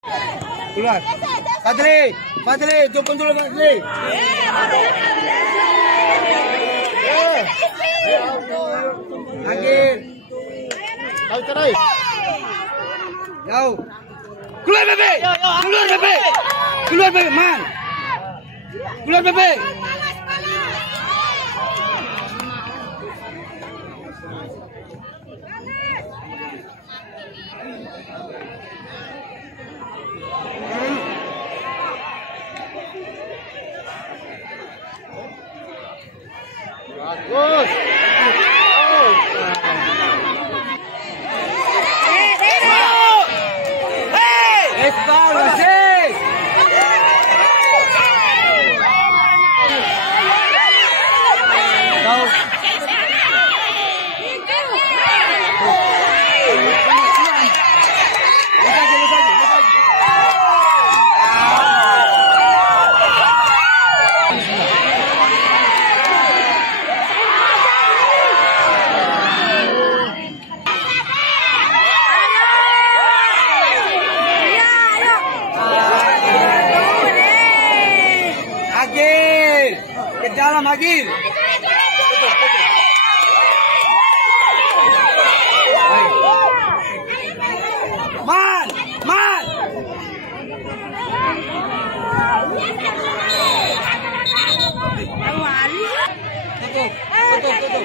Keluar. Fadli, jumpa dulu Fadli. Agil. Kau cerai. Kau. Keluar Bebe. Keluar Bebe, man. Keluar Bebe. Bagus. Ke dalam Agil. Man. Tutup.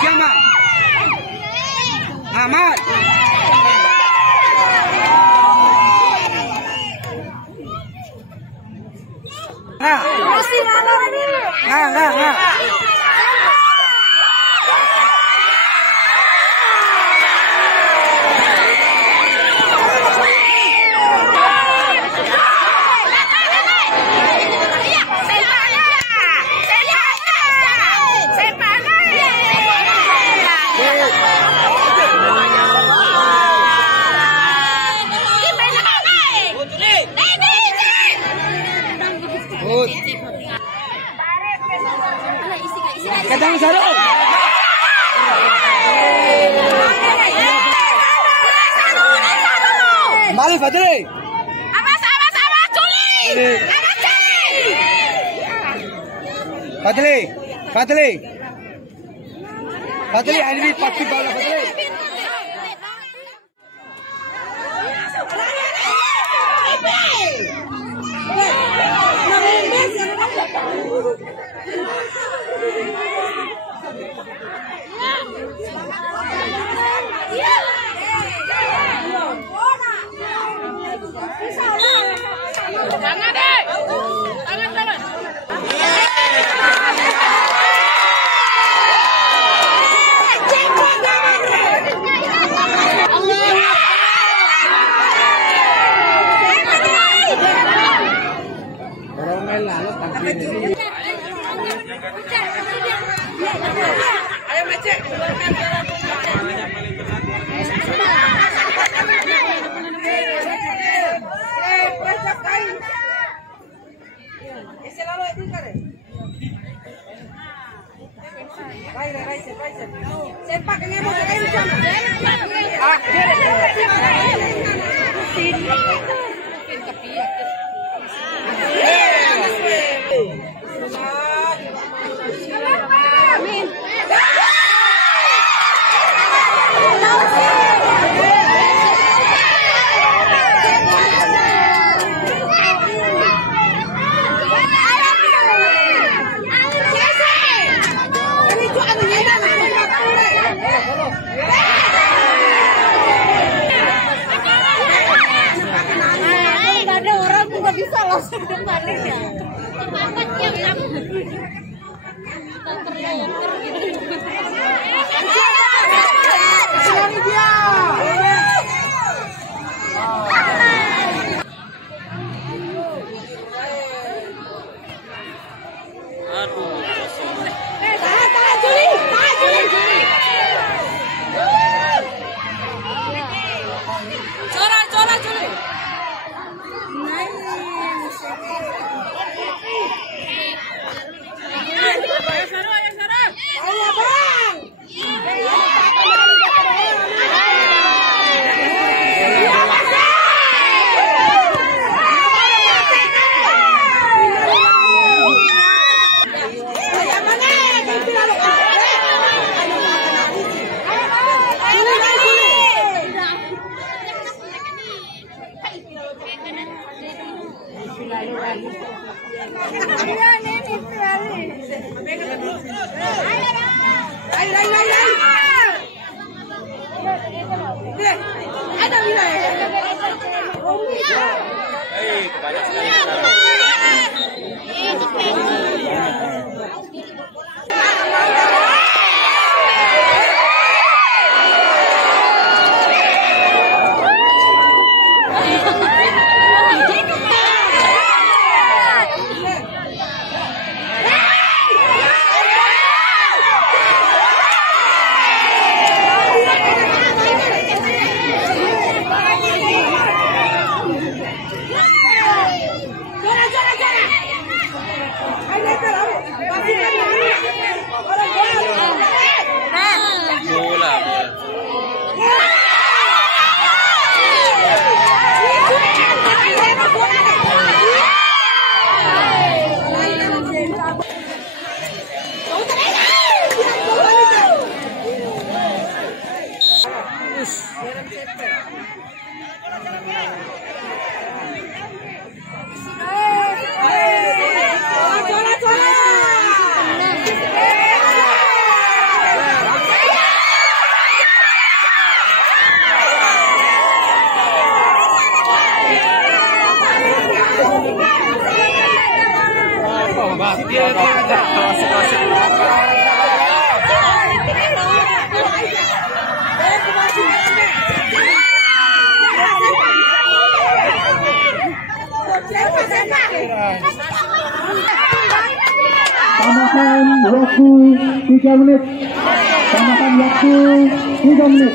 Siapa? Ahmad. Nah. Kadang sarung. Kembali Fadli. Awas, Juli. Fadli, ini pasti bola Fadli. Tangan deh. Tangan. Orang main lalu tapi ini. Ayo Macet. Bisa langsung balik ya. Semangat ya kamu. Silari dia. Aduh. Tahan Juli. Cora Juli. Ayo Bang. Banyak sekali. Tambahkan waktu 3 menit. Tambahkan waktu 3 menit.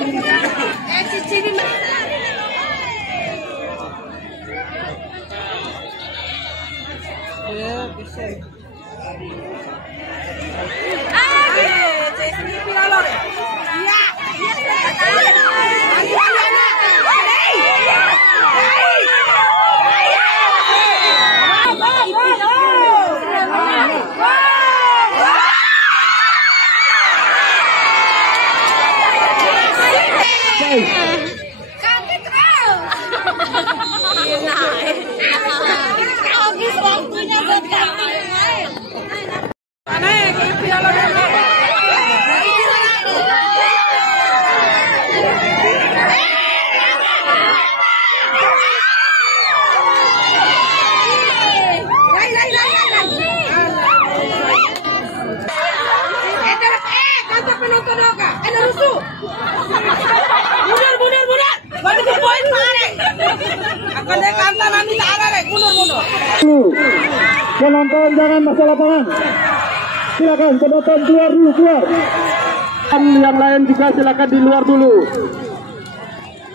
Penonton jangan masuk lapangan. Silakan penonton keluar dulu, keluar. Yang lain juga silakan di luar dulu.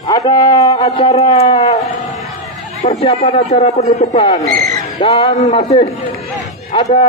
Ada acara persiapan acara penutupan dan masih ada